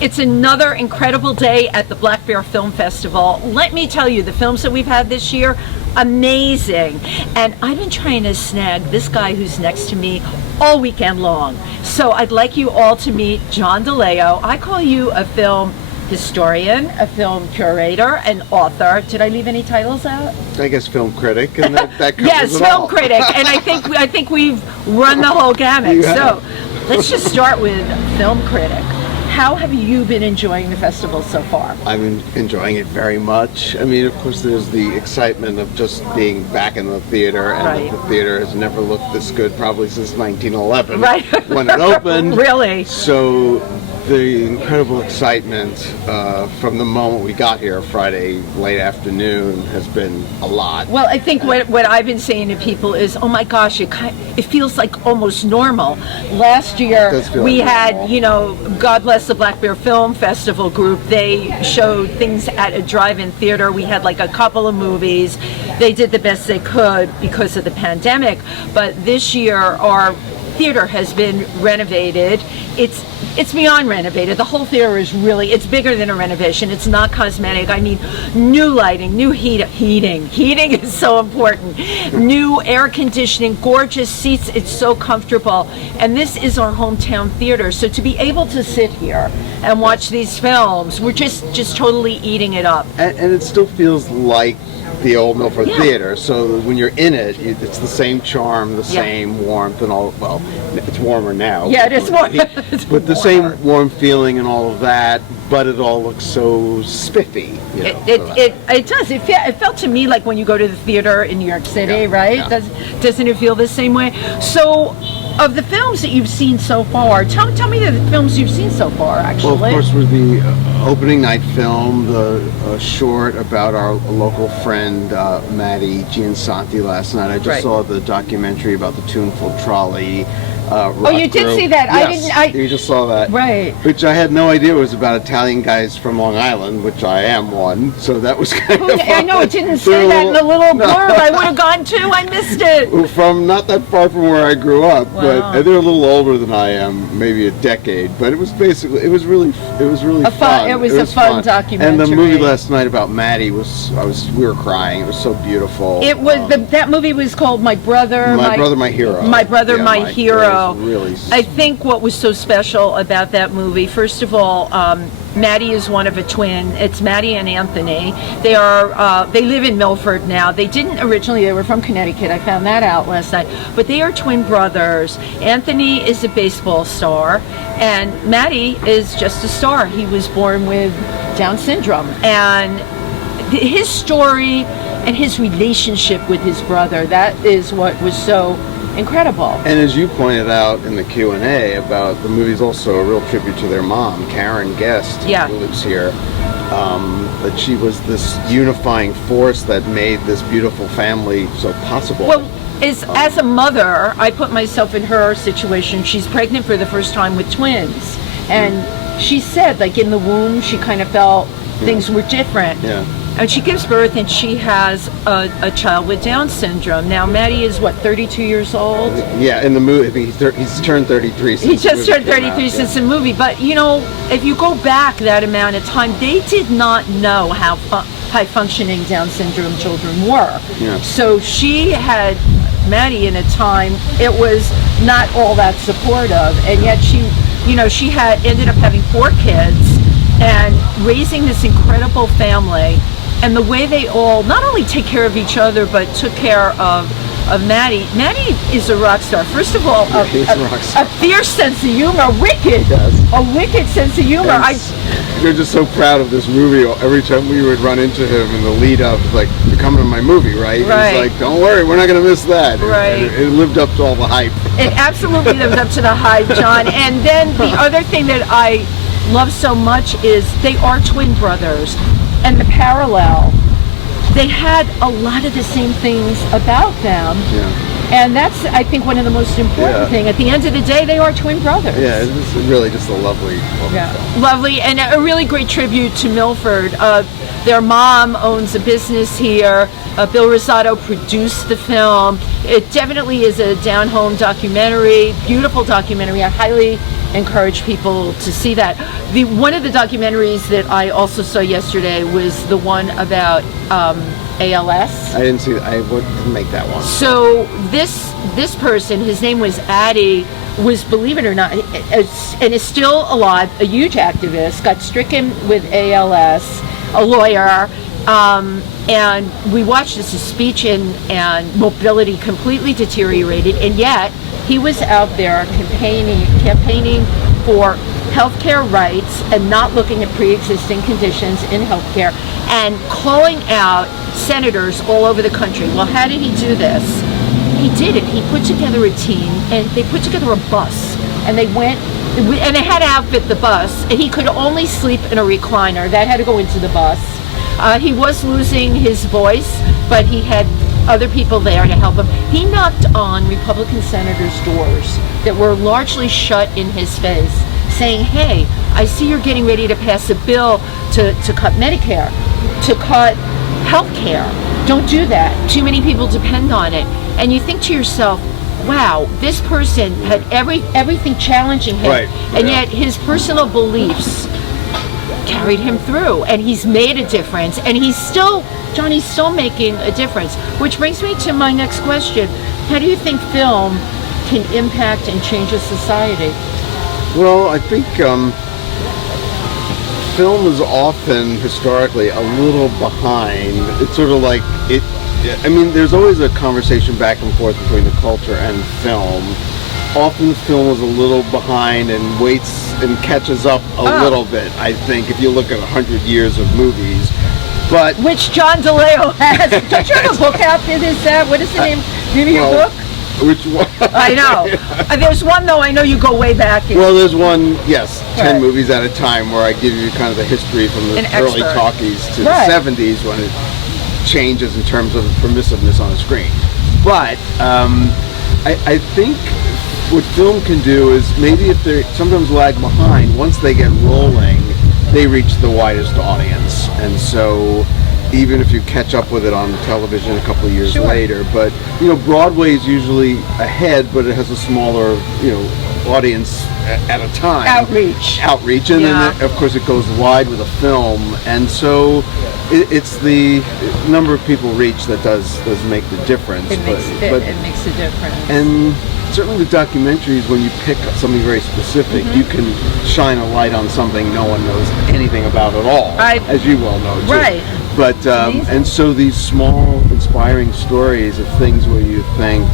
It's another incredible day at the Black Bear Film Festival. Let me tell you, the films that we've had this year, amazing. And I've been trying to snag this guy who's next to me all weekend long. So I'd like you all to meet John Dileo. I call you a film historian, a film curator, an author. Did I leave any titles out? I guess film critic, and that covers yes, it film all. critic, and I think we've run the whole gamut. So let's just start with film critic. How have you been enjoying the festival so far? I've been enjoying it very much. I mean, of course, there's the excitement of just being back in the theater, and Right. the theater has never looked this good probably since 1911, Right. when it opened. Really? So the incredible excitement from the moment we got here Friday late afternoon has been a lot. Well, I think what I've been saying to people is, oh my gosh, it feels like almost normal. Last year Does feel we like had, normal. God bless the Black Bear Film Festival group. They showed things at a drive-in theater. We had like a couple of movies. They did the best they could because of the pandemic. But this year our theater has been renovated. It's beyond renovated. The whole theater is really, it's bigger than a renovation. It's not cosmetic. I mean, new lighting, new heating. Heating is so important. New air conditioning, gorgeous seats. It's so comfortable. And this is our hometown theater. So to be able to sit here and watch these films, we're just totally eating it up. And it still feels like the old Milford Yeah. Theater, so when you're in it, it's the same charm, the Yeah. same warmth, and all. Well, it's warmer now. Yeah, it is warm. But the same warm feeling and all of that, but it all looks so spiffy. You know, It does. It felt to me like when you go to the theater in New York City, Yeah, right? yeah. Doesn't it feel the same way? So, of the films that you've seen so far, tell me the films you've seen so far, actually. Well, of course, with the opening night film, the short about our local friend Maddie Giansanti last night. I just Right. saw the documentary about the Tuneful Trolley. Oh, you did see that? Yes, you just saw that. Right. Which I had no idea was about Italian guys from Long Island, which I am one. So that was kind of fun. I know it didn't say They're that in the little no. blurb. I would have gone too. I missed it. From not that far from where I grew up, Wow. but they're a little older than I am, maybe a decade. But it was basically, it was really fun. It was a fun documentary. And the movie last night about Maddie we were crying. It was so beautiful. It was that movie was called My Brother, My Brother, My Hero. My Brother, Yeah, My Hero. It was really. I think what was so special about that movie, first of all, Maddie is one of a twin. It's Maddie and Anthony. They live in Milford now. They didn't originally, they were from Connecticut. I found that out last night. But they are twin brothers. Anthony is a baseball star, and Maddie is just a star. He was born with Down syndrome. And his story and his relationship with his brother, that is what was so incredible. And as you pointed out in the Q&A about the movie's also a real tribute to their mom, Karen Guest, Yeah. who lives here. That she was this unifying force that made this beautiful family so possible. Well, as a mother, I put myself in her situation. She's pregnant for the first time with twins. And she said, like, in the womb, she kind of felt things were different. Yeah. And she gives birth, and she has a child with Down syndrome. Now, Maddie is, 32 years old? Yeah, in the movie, I think he's turned 33 since He the just movie turned came 33 out, since the movie. But, if you go back that amount of time, they did not know how high-functioning Down syndrome children were. Yeah. So she had Maddie in a time it was not all that supportive, and yet she ended up having 4 kids and raising this incredible family. And the way they all not only take care of each other, but took care of Maddie. Maddie is a rock star. First of all, he's a rock star. a fierce sense of humor, wicked, Yes. a wicked sense of humor. They're just so proud of this movie. Every time we would run into him in the lead up, it's like, you're coming to my movie, right? Right. He's like, don't worry, we're not going to miss that. Right. And it lived up to all the hype. It absolutely lived up to the hype, John. And then the other thing that I love so much is they are twin brothers. And the parallel, they had a lot of the same things about them. Yeah. And that's, I think, one of the most important things. At the end of the day, they are twin brothers. Yeah, it's really just a lovely film. Lovely, and a really great tribute to Milford. Their mom owns a business here. Bill Rosato produced the film. It definitely is a down-home documentary, beautiful documentary. I highly encourage people to see that. One of the documentaries that I also saw yesterday was the one about ALS. I didn't see that. I wouldn't make that one. So this person, his name was Addie, was, believe it or not, and is still alive, a huge activist, got stricken with ALS, a lawyer, and we watched his speech and mobility completely deteriorated, and yet he was out there campaigning for healthcare rights and not looking at pre-existing conditions in healthcare and calling out senators all over the country. Well, how did he do this? He did it. He put together a team, and they put together a bus, and they went, and they had to outfit the bus, and he could only sleep in a recliner. That had to go into the bus. He was losing his voice, but he had other people there to help him. He knocked on Republican senators' doors that were largely shut in his face, saying, hey, I see you're getting ready to pass a bill to cut Medicare, to cut health care. Don't do that. Too many people depend on it. And you think to yourself, wow, this person had everything challenging him, right, and yet his personal beliefs carried him through, and he's made a difference, and Johnny's still making a difference. Which brings me to my next question. How do you think film can impact and change a society? Well, I think film is often, historically, a little behind. It's sort of like, I mean, there's always a conversation back and forth between the culture and film. Often film is a little behind and waits and catches up a little bit, I think, if you look at 100 years of movies. But which John Dileo has. Don't you have a book out there? What is the name of your book? Which one? I know. There's one, though, I know you go way back in. Well, there's one, yes, 10 Right. movies at a time, where I give you kind of the history from the early talkies to Right. the 70s, when it changes in terms of permissiveness on the screen. But I think what film can do is, maybe if they sometimes lag behind, once they get rolling, they reach the widest audience. And so even if you catch up with it on television a couple of years later, but Broadway is usually ahead, but it has a smaller audience at a time. Outreach, and then of course it goes wide with a film, and so it's the number of people reached that does make the difference. It makes a difference. And certainly with documentaries, when you pick something very specific, you can shine a light on something no one knows anything about at all, as you well know too. Right. But and so these small, inspiring stories of things where you think,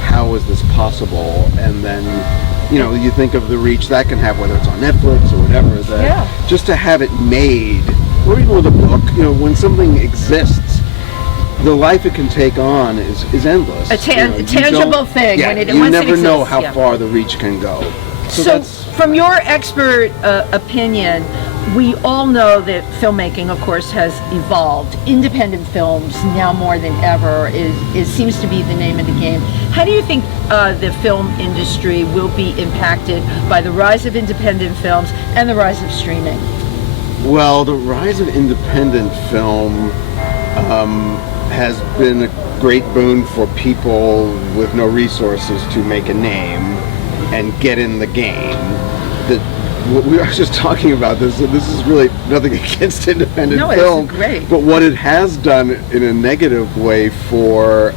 how is this possible? And then you think of the reach that can have, whether it's on Netflix or whatever. Just to have it made, or even with a book, when something exists, the life it can take on is endless. A tangible thing. Yeah, you never know how far the reach can go. So from your expert opinion, we all know that filmmaking, of course, has evolved. Independent films, now more than ever, seems to be the name of the game. How do you think the film industry will be impacted by the rise of independent films and the rise of streaming? Well, the rise of independent film has been a great boon for people with no resources to make a name and get in the game. What we were just talking about this is really nothing against independent film, it's great. But what it has done in a negative way for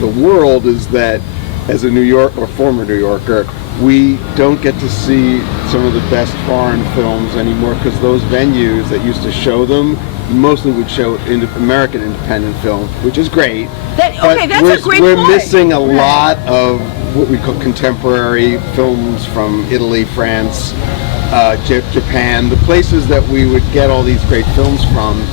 the world is that, as a New York or former New Yorker, we don't get to see some of the best foreign films anymore, because those venues that used to show them mostly would show American independent film, which is great. That's a great We're point. missing a lot of what we call contemporary films from Italy, France, Japan, the places that we would get all these great films from.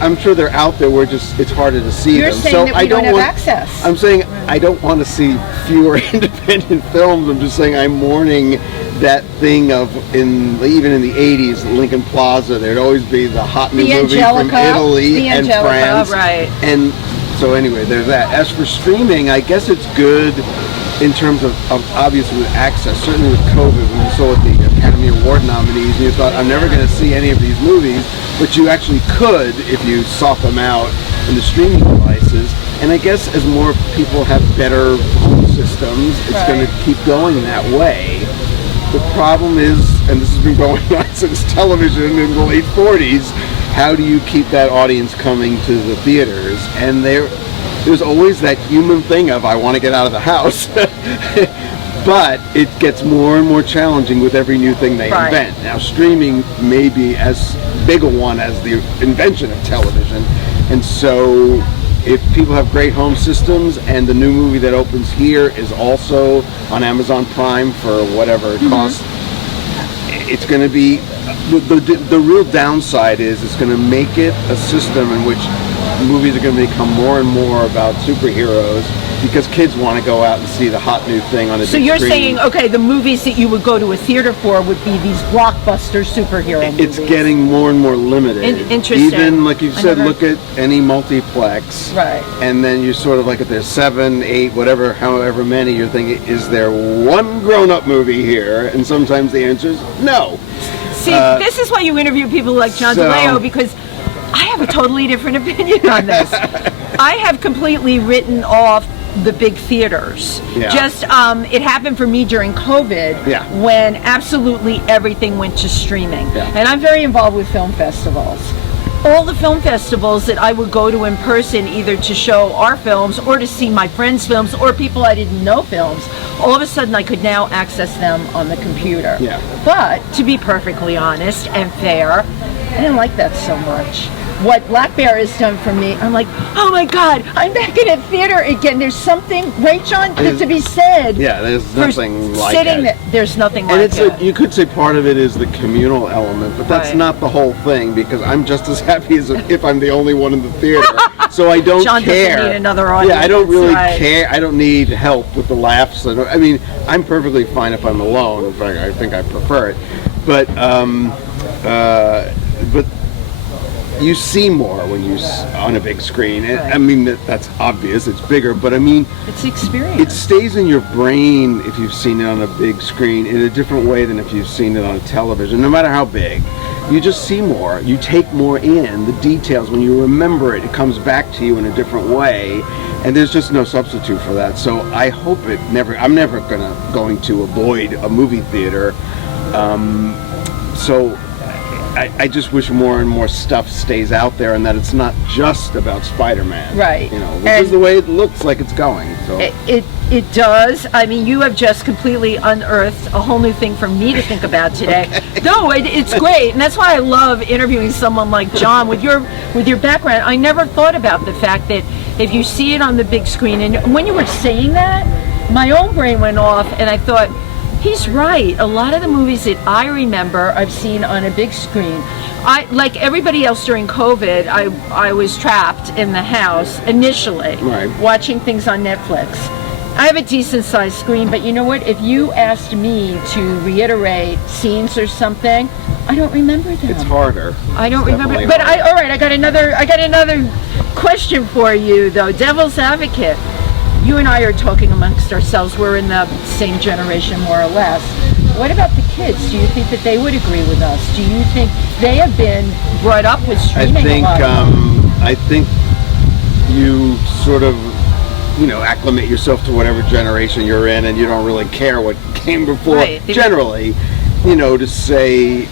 I'm sure they're out there. It's harder to see them. You're saying that we don't have access. I'm saying I don't want to see fewer independent films. I'm just saying I'm mourning that thing of, even in the 80s, Lincoln Plaza, there'd always be the hot new movie from Italy and France. Right. And so anyway, there's that. As for streaming, I guess it's good in terms of obviously with access. Certainly with COVID, when you saw the Academy Award nominees, and you thought, I'm never going to see any of these movies, but you actually could if you sought them out in the streaming devices. And I guess as more people have better home systems, it's going to keep going that way. The problem is, and this has been going on since television in the late 40s, how do you keep that audience coming to the theaters? And there's always that human thing of, I want to get out of the house. But it gets more and more challenging with every new thing they invent. Now, streaming may be as big a one as the invention of television. And so if people have great home systems and the new movie that opens here is also on Amazon Prime for whatever it costs, it's going to be, the real downside is it's going to make it a system in which movies are going to become more and more about superheroes because kids want to go out and see the hot new thing on a big screen. So you're saying, okay, the movies that you would go to a theater for would be these blockbuster superhero movies. It's getting more and more limited. Interesting. Even, like you said, look at any multiplex. Right. And then you're sort of like, if there's 7, 8, whatever, however many, you're thinking, is there one grown-up movie here? And sometimes the answer is no. See, this is why you interview people like John Dileo, because I have a totally different opinion on this. I have completely written off the big theaters. Yeah. Just it happened for me during COVID when absolutely everything went to streaming. Yeah. And I'm very involved with film festivals. All the film festivals that I would go to in person, either to show our films or to see my friends' films or people I didn't know films, all of a sudden I could now access them on the computer. Yeah. But to be perfectly honest and fair, I didn't like that so much. What Black Bear has done for me, I'm like, oh my God, I'm back in a theater again. There's something, right, John, to be said. Yeah, there's nothing like sitting it. There's nothing and like it. You could say part of it is the communal element, but that's not the whole thing, because I'm just as happy as if I'm the only one in the theater. So I don't John care. Doesn't need another audience. Yeah, I don't really care. I don't need help with the laughs. I mean, I'm perfectly fine if I'm alone. In fact, I think I prefer it. But you see more when you're on a big screen. And, I mean, that's obvious. It's bigger, but I mean, it's experience. It stays in your brain if you've seen it on a big screen in a different way than if you've seen it on television. No matter how big, you just see more. You take more in the details. When you remember it, it comes back to you in a different way. And there's just no substitute for that. So I hope it never. I'm never going to avoid a movie theater. So I just wish more and more stuff stays out there, and that it's not just about Spider-Man. Right. You know, which is the way it looks like it's going. So it does. I mean, you have just completely unearthed a whole new thing for me to think about today. Okay. No, it's great, and that's why I love interviewing someone like John with your background. I never thought about the fact that if you see it on the big screen, and when you were saying that, my own brain went off, and I thought, he's right. A lot of the movies that I remember I've seen on a big screen. Like everybody else during COVID, I was trapped in the house initially, watching things on Netflix. I have a decent sized screen, but you know what? If you asked me to reiterate scenes or something, I don't remember them. It's harder. I don't remember. But all right, I got another question for you though. Devil's advocate. You and I are talking amongst ourselves. We're in the same generation, more or less. What about the kids? Do you think that they would agree with us? Do you think they have been brought up with streaming? I think you sort of, acclimate yourself to whatever generation you're in, and you don't really care what came before. Right. Generally, to say,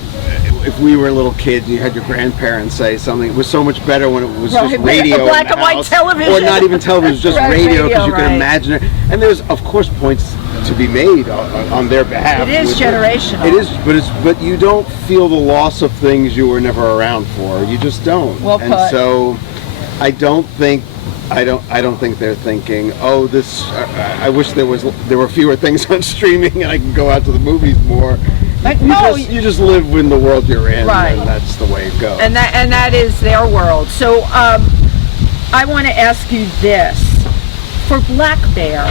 if we were little kids, you had your grandparents say something. It was so much better when it was just radio, black and white television, or not even television, just radio, because you can imagine it. And there's, of course, points to be made on their behalf. It is generational. It is, but you don't feel the loss of things you were never around for. You just don't. Well put. And so, I don't think they're thinking, oh, this. I wish there were fewer things on streaming and I can go out to the movies more. You just live in the world you're in, and that's the way it goes. And that is their world. So I want to ask you this: for Black Bear,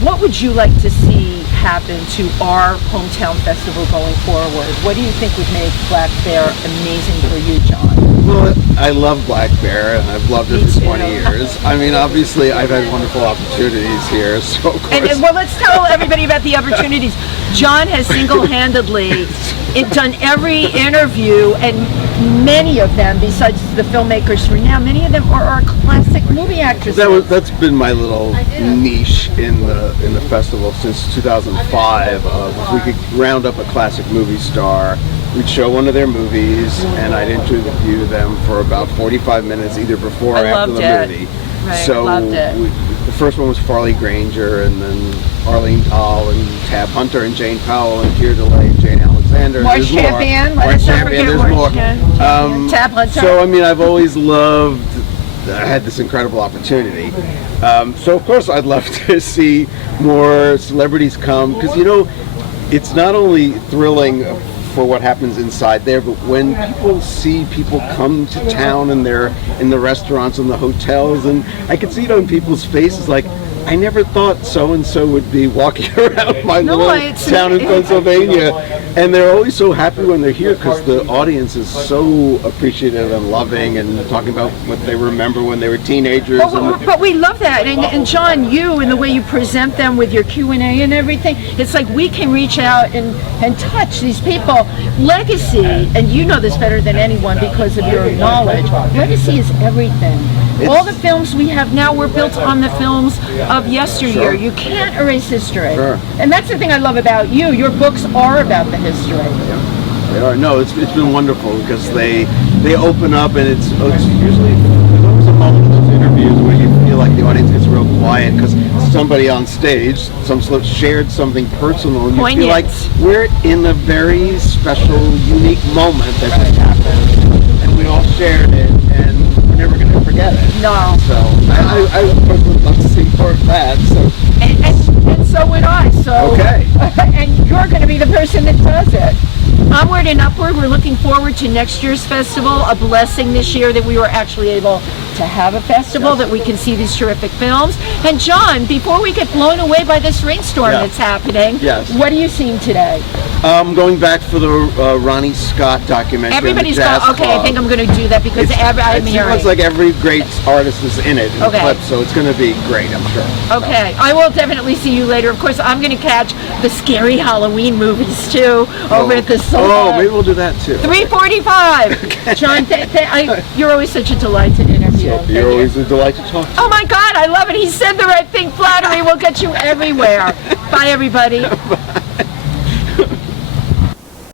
what would you like to see happen to our hometown festival going forward? What do you think would make Black Bear amazing for you, John? Well, I love Black Bear, and I've loved it for 20 years. I mean, obviously, I've had wonderful opportunities here, so of course. And well, let's tell everybody about the opportunities. John has single-handedly done every interview and many of them, besides the filmmakers for now, many of them are classic movie actresses. That's been my little niche in the festival since 2005. If we could round up a classic movie star, we'd show one of their movies, and I'd interview them for about 45 minutes, either before or after the movie. Right, so loved it. The first one was Farley Granger, and then Arlene Dahl, and Tab Hunter, and Jane Powell, and Keir Delay, and Jane Alexander. March Champion. March Champion. There's more. Tab Hunter. So I mean, I've always loved. I had this incredible opportunity. So of course, I'd love to see more celebrities come, because it's not only thrilling for what happens inside there, but when people see people come to town and they're in the restaurants and the hotels, and I can see it on people's faces, like, I never thought so-and-so would be walking around my little town in Pennsylvania. And they're always so happy when they're here, because the audience is so appreciative and loving, and talking about what they remember when they were teenagers. But we love that. And John, you and the way you present them with your Q&A and everything, it's like we can reach out and touch these people. Legacy, and you know this better than anyone because of your knowledge, legacy is everything. All the films we have now were built on the films of yesteryear. Sure. You can't erase history. Sure. And that's the thing I love about you. Your books are about the history. Yeah, they are. No, it's been wonderful, because they open up, and it's usually, there's always a moment in those interviews where you feel like the audience gets real quiet, because somebody on stage, shared something personal, and you feel like we're in a very special, unique moment that just happened, and we all shared it, and we're never going to forget it. No. So I of course would love to see more of that. So. And so would I. So okay. And you're going to be the person that does it. Onward and upward. We're looking forward to next year's festival. A blessing this year that we were actually able to have a festival, that we can see these terrific films. And John, before we get blown away by this rainstorm that's happening, what are you seeing today? Going back for the Ronnie Scott documentary. Everybody's going, okay, I think I'm going to do that, because I'm hearing. It looks like every great artist is in it in the clip, so it's going to be great, I'm sure. Okay, I will definitely see you later. Of course, I'm going to catch the scary Halloween movies too over at the Soul. Oh, maybe we'll do that too. 3:45. Okay. John, you're always such a delight to interview. You're always a delight to talk to. Oh my God, I love it. He said the right thing. Flattery will get you everywhere. Bye, everybody. Bye.